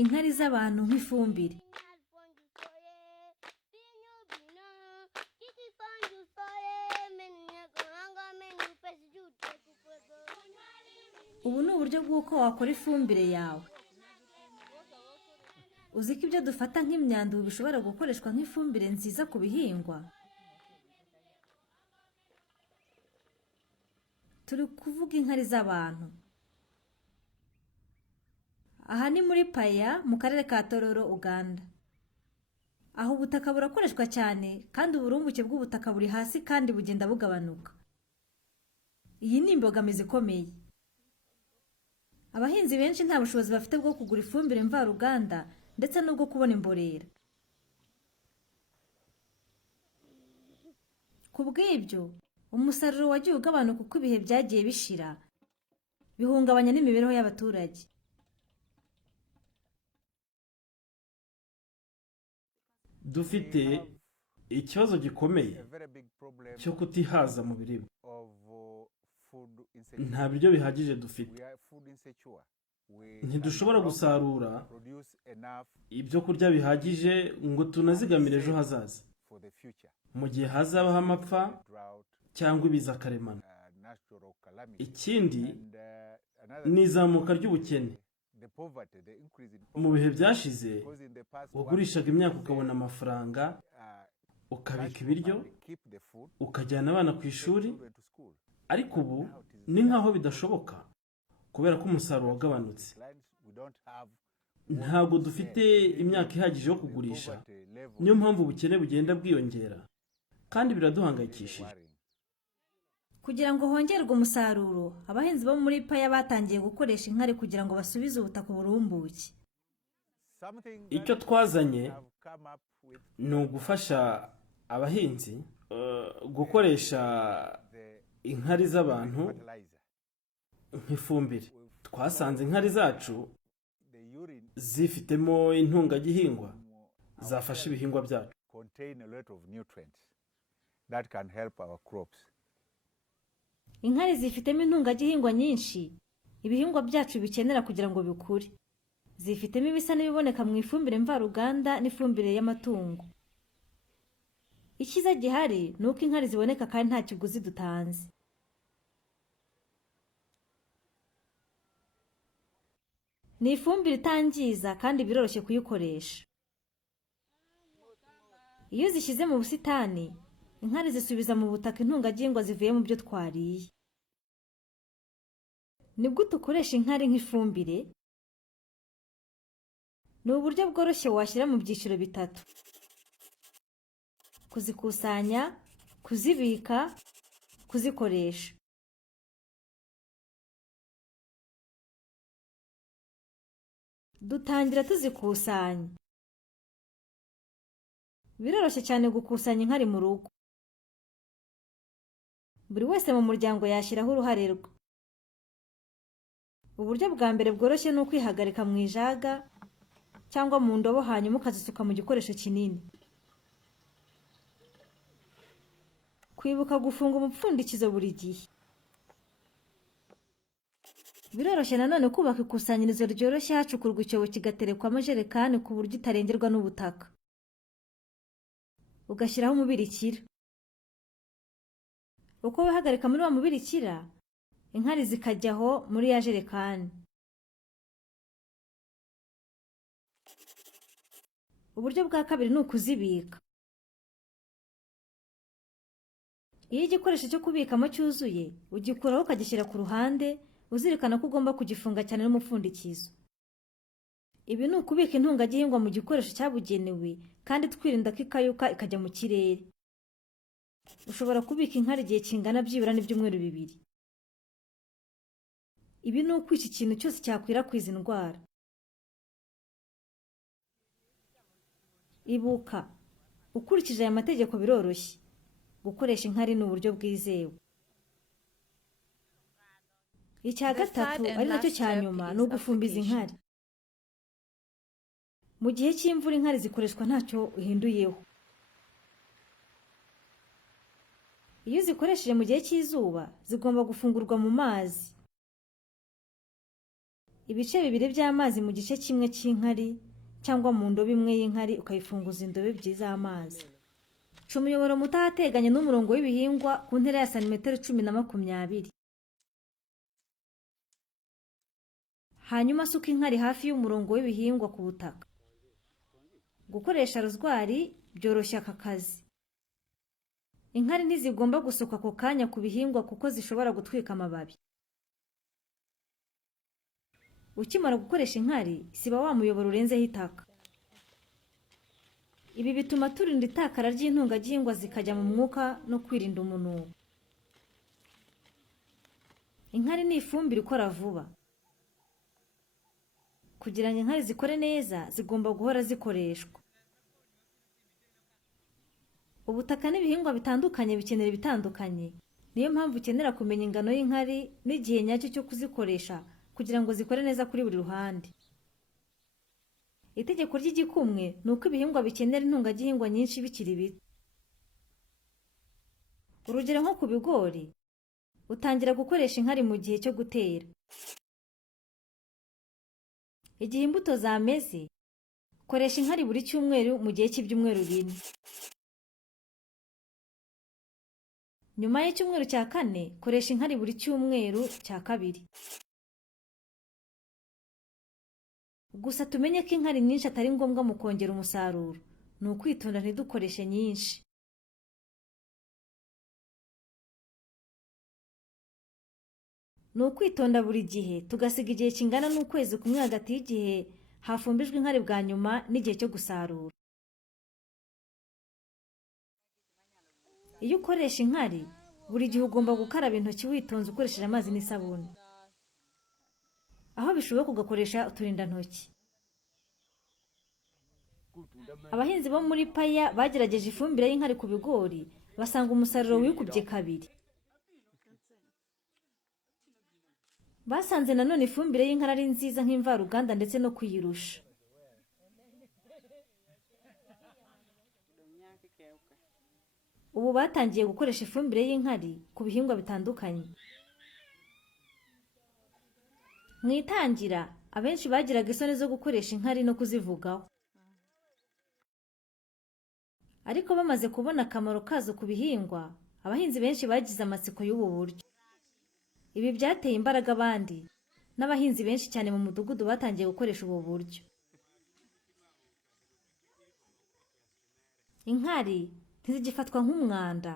inkari z'abantu nk'ifumbire. Ubu ni uburyo bw'uko wakora ifumbire yawe. Uzi ko ibyo dufata nk'imyanda ubu bishobora gukoreshwa nk'ifumbire nziza ku bihingwa? Turi kuvuga inkari z'abantu. Aha ni muri Paya mu karere ka Tororo, Uganda. Aho ubutaka burakoreshwa cyane kandi uburumbuke bw'ubutaka buri hasi kandi bugenda bugabanuka. Iyi ni imbogamizi ikomeye. Abahinzi benshi nta bushobozi bafite bwo kugura ifumbire mvaruganda ndetse n'ubwo kubona imborera. Ku bw'ibyo, umusaruro wagiye ugabanuka uko ibihe byagiye bishira, bihungabanya n'imibereho y'abaturage. Dufite ikibazo gikomeye cyo kutihaza mu biribwa. Nta biryo bihagije dufite. Ntidushobora gusarura ibyo kurya bihagije ngo tunazigamire ejo hazaza, mu gihe hazabaho amapfa cyangwa ibiza karemano. Ikindi ni izamuka ry'ubukene. Mu bihe byashize wagurishaga imyaka ukabona amafaranga, ukabika ibiryo, ukajyana abana ku ishuri, ariko ubu ni nk'aho bidashoboka kubera ko umusaruro wagabanutse. Ntabwo dufite imyaka ihagije yo kugurisha, niyo mpamvu ubukene bugenda bwiyongera kandi biraduhangayikishije. Kugira ngo hongerwe umusaruro, abahinzi bo muri Paya batangiye gukoresha inkari kugira ngo basubize ubutaka uburumbuke. Icyo twazanye ni ugufasha abahinzi gukoresha inkari z'abantu nk'ifumbire. Twasanze inkari zacu zifitemo intungagihingwa zafasha ibihingwa byacu. Inkari zifitemo intungagihingwa nyinshi ibihingwa byacu bikenera kugira ngo bikure. Zifitemo ibisa n'ibiboneka mu ifumbire mvaruganda n'ifumbire y'amatungo. Ikiza gihari ni uko inkari ziboneka kandi nta kiguzi dutanze. Ni ifumbire itangiza kandi biroroshye kuyikoresha. Iyo zishyize mu busitani, inkari zisubiza mu butaka intungagihingwa zivuye mu byo twariye. Ni gute ukoresha inkari nk'ifumbire? Ni uburyo bworoshye washyira mu byiciro bitatu: kuzikusanya, kuzibika, kuzikoresha. Dutangira tuzikusanya. Biroroshye cyane gukusanya inkari mu rugo. Buri wese mu muryango yashyiraho uruhare rwe. Uburyo bwa mbere bworoshye ni ukwihagarika mu ijaga cyangwa mu ndobo hanyuma ukazisuka mu gikoresho kinini. Kwibuka gufunga umupfundikizo buri gihe. Biroroshye nanone kubaka ikusanyirizo ryoroshye hacukurwa icyobo kigaterekwa amajerekani ku buryo itarengerwa n'ubutaka. Ugashyiraho umubirikira. Uko wihagarika muri wa mubirikira, inkari zikajyaho muri ya jerekani. Uburyo bwa kabiri ni ukuzibika. Iyo igikoresho cyo kubikamo cyuzuye, ugikuraho ukagishyira ku ruhande, uzirikana ko ugomba kugifunga cyane n'umupfundikizo. Ibi ni ukubika intungagihingwa mu gikoresho cyabugenewe kandi twirinda ko ikayuka ikajya mu kirere. Ushobora kubika inkari igihe kingana byibura n'ibyumweru 2. Ibi ni uko iki kintu cyose cyakwirakwiza indwara. Ibuka, ukurikije aya mategeko biroroshye. Gukoresha inkari ni uburyo bwizewe. Icya gatatu ari nacyo cya nyuma ni ugufumbiza inkari. Mu gihe cy'imvura inkari zikoreshwa ntacyo uhinduyeho. Iyo zikoresheje mu gihe cy'izuba zigomba gufungurwa mu mazi. ibice bibiri by'amazi mu gice kimwe cy'inkari cyangwa mu ndobo imwe y'inkari ukayifunguza indobo ebyiri z'amazi. Ca umuyoboro muto ahateganye n'umurongo w'ibihingwa ku ntera ya santimetero 10 na 20. Hanyuma asuka inkari hafi y'umurongo w'ibihingwa ku butaka. Gukoresha rozwari byoroshya aka kazi. Inkari ntizigomba gusuka ako kanya ku bihingwa kuko zishobora gutwika amababi. Ukimara gukoresha inkari, siba wa muyoboro urenzeho itaka. Ibi bituma turinda itakara ry'intungagihingwa zikajya mu mwuka no kwirinda umunuko. Inkari ni ifumbire ikora vuba. Kugira ngo inkari zikore neza, zigomba guhora zikoreshwa. Ubutaka n'ibihingwa bitandukanye bikenera ibitandukanye. Niyo mpamvu ukenera kumenya ingano y'inkari n'igihe nyacyo cyo kuzikoresha kugira ngo zikore neza kuri buri ruhande. Itegeko ry'igikumwe ni uko ibihingwa bikenera intungagihingwa nyinshi bikiri bito. Urugero nko ku bigori, utangira gukoresha inkari mu gihe cyo gutera. Igihe imbuto zameze, koresha inkari buri cyumweru mu gihe cy'ibyumweru 4. Nyuma y'icyumweru cya 4, koresha inkari buri cyumweru cya 2. Gusa tumenye ko inkari nyinshi atari ngombwa mu kongera umusaruro. Ni ukwitonda ntidukoreshe nyinshi. Ni ukwitonda buri gihe, tugasiga igihe kingana n'ukwezi kumwe hagati y'igihe hafumbijwe inkari bwa nyuma n'igihe cyo gusarura. Iyo ukoresha inkari, buri gihe ugomba gukaraba intoki witonze ukoresheje amazi n'isabune. Aho bishoboka ugakoresha uturindantoki. Abahinzi bo muri Paya bagerageje ifumbire y'inkari ku bigori, basanga umusaruro wikubye 2. Basanze nanone ifumbire y'inkari ari nziza nk'imvaruganda ndetse no kuyirusha. Ubu batangiye gukoresha ifumbire y'inkari ku bihingwa bitandukanye. Mu itangira, abenshi bagiraga isoni zo gukoresha inkari no kuzivugaho. Ariko bamaze kubona akamaro kazo ku bihingwa, abahinzi benshi bagize amatsiko y'ubu buryo. Ibi byateye imbaraga abandi, n'abahinzi benshi cyane mu mudugudu batangiye gukoresha ubu buryo. Inkari ntizigifatwa nk'umwanda.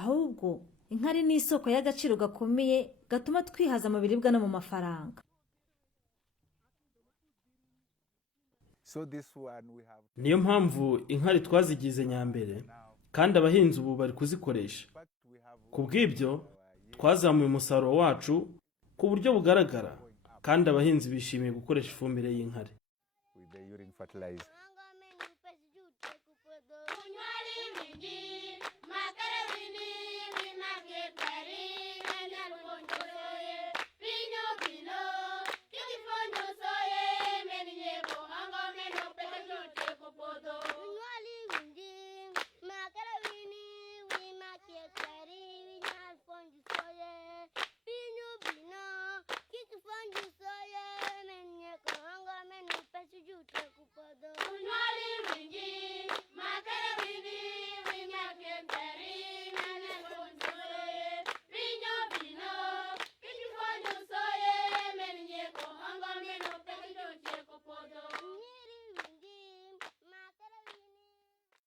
Ahubwo, inkari ni isoko y'agaciro gakomeye gatuma twihaza mu biribwa no mu mafaranga. Niyo mpamvu inkari twazigize nyambere, kandi abahinzi ubu bari kuzikoresha. Ku bw'ibyo, twazamuye umusaruro wacu ku buryo bugaragara, kandi abahinzi bishimiye gukoresha ifumbire y'inkari. With the urine fertilizer.